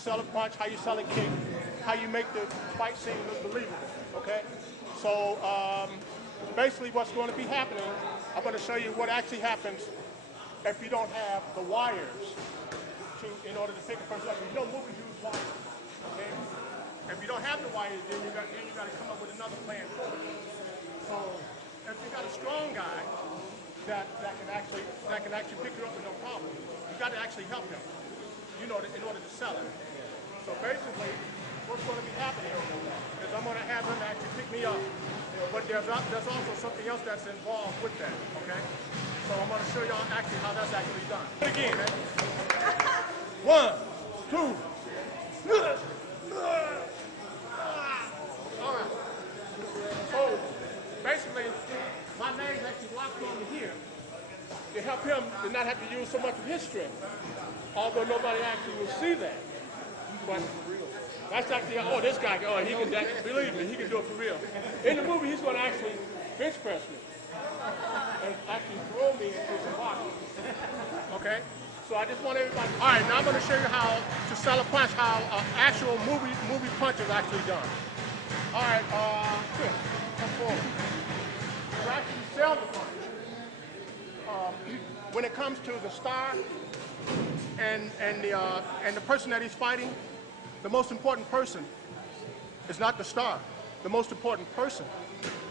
sell a punch, how you sell a kick, how you make the fight scene look believable, okay? So basically what's going to be happening, I'm going to show you what actually happens if you don't have the wires in order to pick a person up. If you don't move, you use wires, okay? If you don't have the wires, then you got to come up with another plan for it. So if you got a strong guy that can actually pick you up with no problem, you got to actually help him, in order to sell it. So basically, what's going to be happening is I'm going to have him actually pick me up, but there's also something else that's involved with that, okay? So I'm going to show y'all actually how that's actually done. Again, man. 1, 2. All right. So basically, my leg's actually locked on here to help him to not have to use so much of his strength. Although nobody actually will see that. But that's actually, oh, this guy, oh, he can, believe me, he can do it for real. In the movie, he's going to actually bench press me and actually throw me into some boxes. Okay? So I just want everybody, all right, now I'm going to show you how to sell a punch, how an actual movie punch is actually done. All right, Chris, come forward. To actually sell the punch, when it comes to the star and the person that he's fighting, the most important person is not the star. The most important person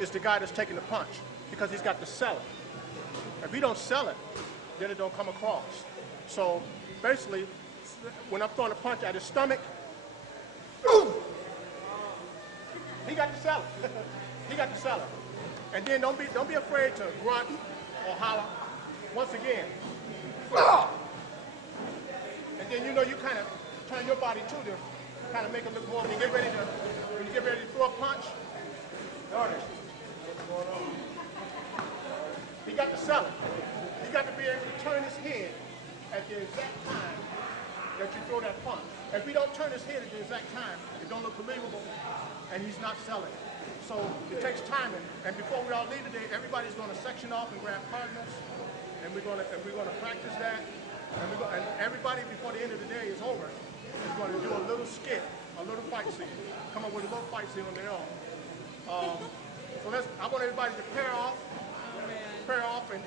is the guy that's taking the punch, because he's got to sell it. If he don't sell it, then it don't come across. So basically, when I'm throwing a punch at his stomach, he got to sell it. He got to sell it. And then don't be afraid to grunt or holler. Once again. And then you kind of turn your body to them, kind of make it look more. When you get ready to throw a punch, he got to sell it. He got to be able to turn his head at the exact time that you throw that punch. If he don't turn his head at the exact time, it don't look believable, and he's not selling it. So it takes timing. And before we all leave today, everybody's going to section off and grab partners, and we're going to practice that. And everybody, before the end of the day is over, is going to do a little skit, a little fight scene, come up with a little fight scene on their own. So I want everybody to pair off and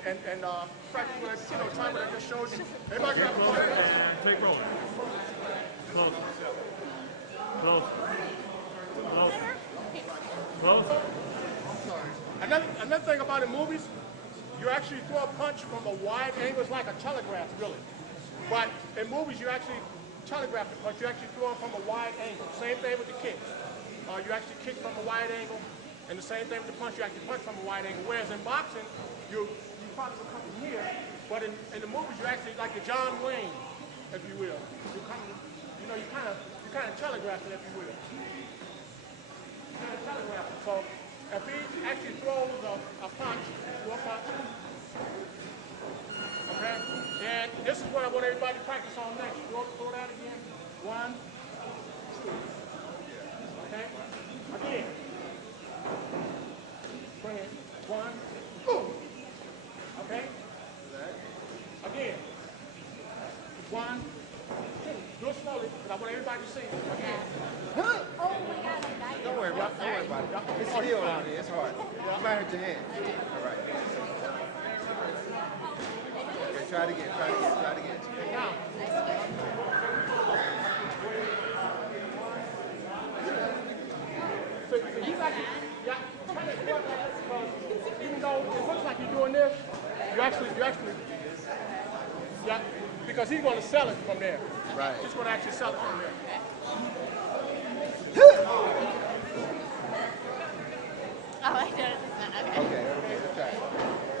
practice what try what I just showed you. Everybody grab a partner. Take rolling. Close. Close. Close. Close. Another thing about the movies, you actually throw a punch from a wide angle. It's like a telegraph, really. But in movies, you actually telegraph the punch. You actually throw it from a wide angle. Same thing with the kicks. You actually kick from a wide angle. And the same thing with the punch. You actually punch from a wide angle. Whereas in boxing, you probably will come from here. But in the movies, you actually, like the John Wayne, if you will. You kind of telegraph it, if you will. You kind of telegraph it. So if he actually throws a punch, okay? And this is what I want everybody to practice on next. Throw that again. 1, 2. Okay? Again. Go ahead. 1, 2. Okay? Again. 1, 2. Do it slowly, because I want everybody to see. Again. Oh my God. Don't worry about it. It's still out here. It's hard. You might hurt your hand. All right. Okay, try it again. Now. So you actually, even though it looks like you're doing this, you actually, because he's going to sell it from there. Right. He's going to actually sell it from there. Oh, I did it. Okay.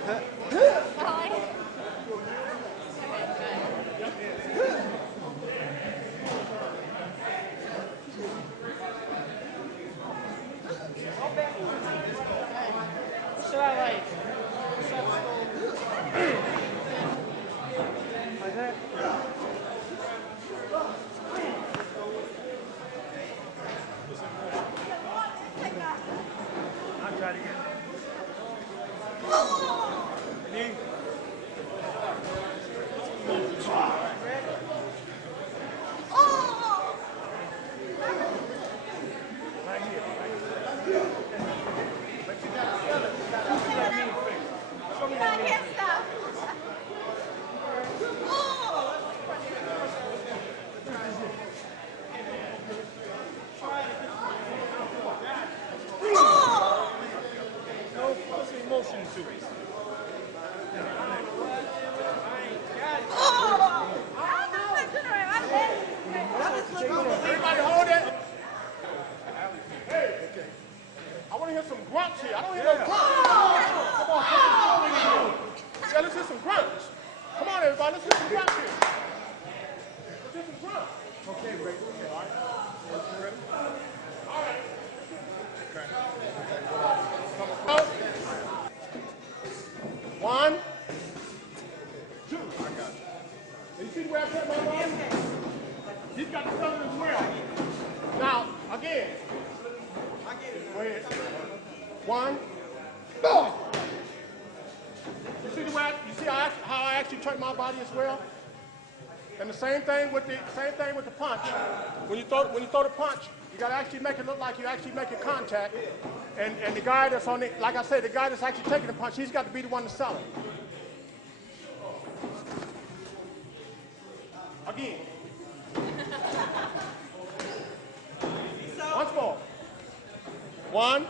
Okay, let's try it. Should I like? Like that? I'll try it again. Knee. motion to it. Everybody hold it. Hey, I want to hear some grunts here. I don't hear no grunts. Come on, yeah, let's hear some grunts. Come on, everybody, let's hear some grunts here. Let's hear some grunts. Okay, Ray. Okay, all right. Ready? All right. Okay. One, two. I got you. You see where I put my body? He's got the southern as well. Now, again. Go ahead. One. You see the way you see how I actually turn my body as well? And the same thing with the punch. When you throw the punch, you gotta actually make it look like you're actually making contact. And the guy that's on the, like I said, the guy that's actually taking the punch, he's got to be the one to sell it. Again. Once more. One.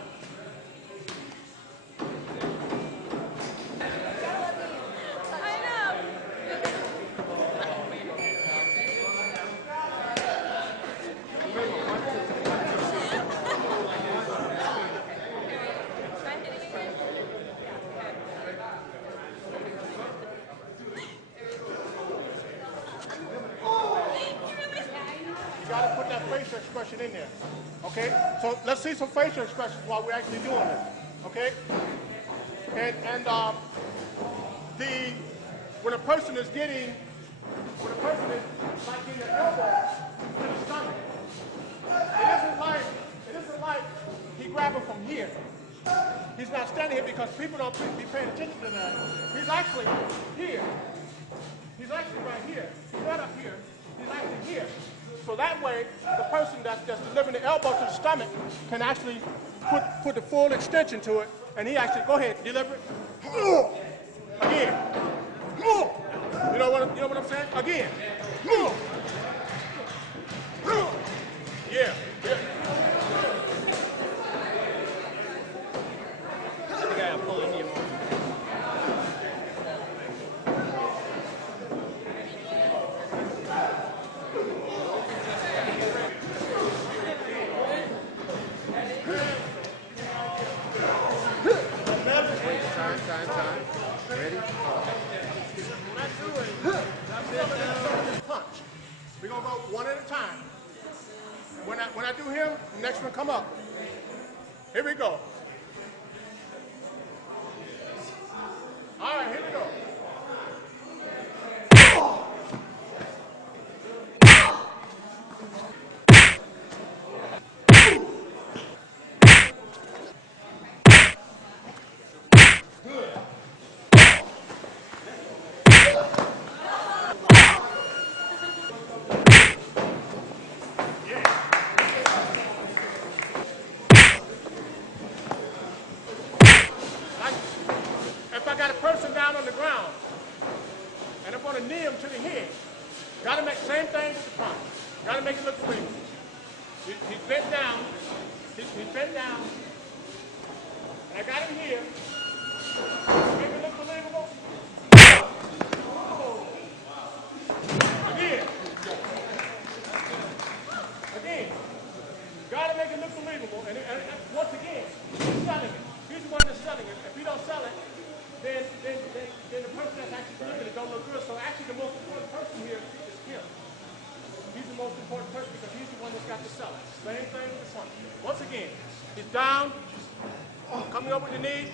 Facial expression in there, okay? So let's see some facial expressions while we're actually doing this, okay? And when a person is like getting their elbow to the stomach, it isn't like he grabbing from here. He's not standing here because people don't be paying attention to that. He's actually here. He's actually right here. He's not up here. He's actually here. So that way, the person that's delivering the elbow to the stomach can actually put the full extension to it, and he actually, go ahead, deliver it. Again. You know what I'm saying? Again. Yeah. The guy I'm pulling you. Time. Ready? Punch. We're gonna go one at a time. When I do him, the next one come up. Here we go. All right, here we go. If I got a person down on the ground and I'm going to knee him to the head, got to make the same thing with the punch. Got to make it look believable. He's bent down. He's bent down. And I got him here. Make it look believable. Again. Got to make it look believable. And once again, he's selling it. He's the one that's selling it. If he don't sell it, then the person that's actually delivering it don't look good. So actually the most important person here is him. He's the most important person because he's the one that's got to sell it. Same thing with the punch. Once again, he's down, coming up with the knee.